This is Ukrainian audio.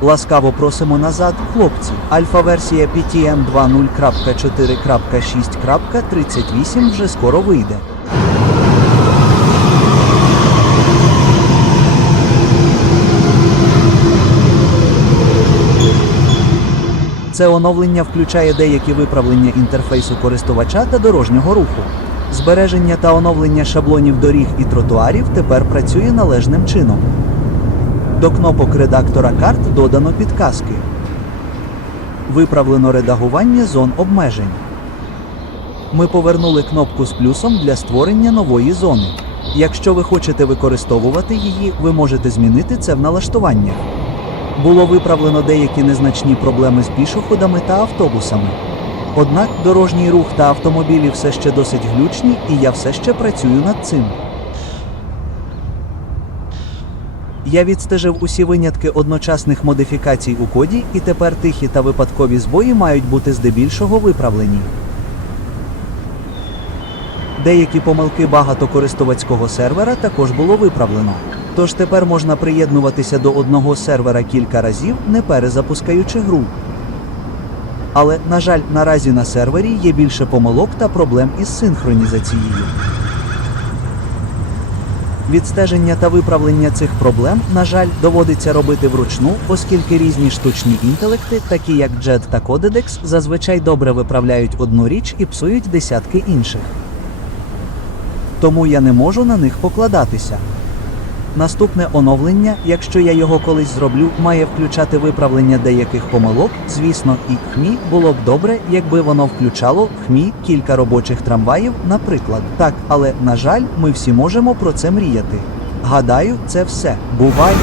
Ласкаво просимо назад, хлопці. Альфа-версія PTM 2.0.4.6.38 вже скоро вийде. Це оновлення включає деякі виправлення інтерфейсу користувача та дорожнього руху. Збереження та оновлення шаблонів доріг і тротуарів тепер працює належним чином. До кнопок редактора карт додано підказки. Виправлено редагування зон обмежень. Ми повернули кнопку з плюсом для створення нової зони. Якщо ви хочете використовувати її, ви можете змінити це в налаштуваннях. Було виправлено деякі незначні проблеми з пішоходами та автобусами. Однак дорожній рух та автомобілі все ще досить глючні, і я все ще працюю над цим. Я відстежив усі винятки одночасних модифікацій у коді, і тепер тихі та випадкові збої мають бути здебільшого виправлені. Деякі помилки багатокористувацького сервера також було виправлено. Тож тепер можна приєднуватися до одного сервера кілька разів, не перезапускаючи гру. Але, на жаль, наразі на сервері є більше помилок та проблем із синхронізацією. Відстеження та виправлення цих проблем, на жаль, доводиться робити вручну, оскільки різні штучні інтелекти, такі як JET та Codedex, зазвичай добре виправляють одну річ і псують десятки інших. Тому я не можу на них покладатися. Наступне оновлення, якщо я його колись зроблю, має включати виправлення деяких помилок. Звісно, і ХМІ було б добре, якби воно включало ХМІ кілька робочих трамваїв, наприклад. Так, але на жаль, ми всі можемо про це мріяти. Гадаю, це все. Бувай!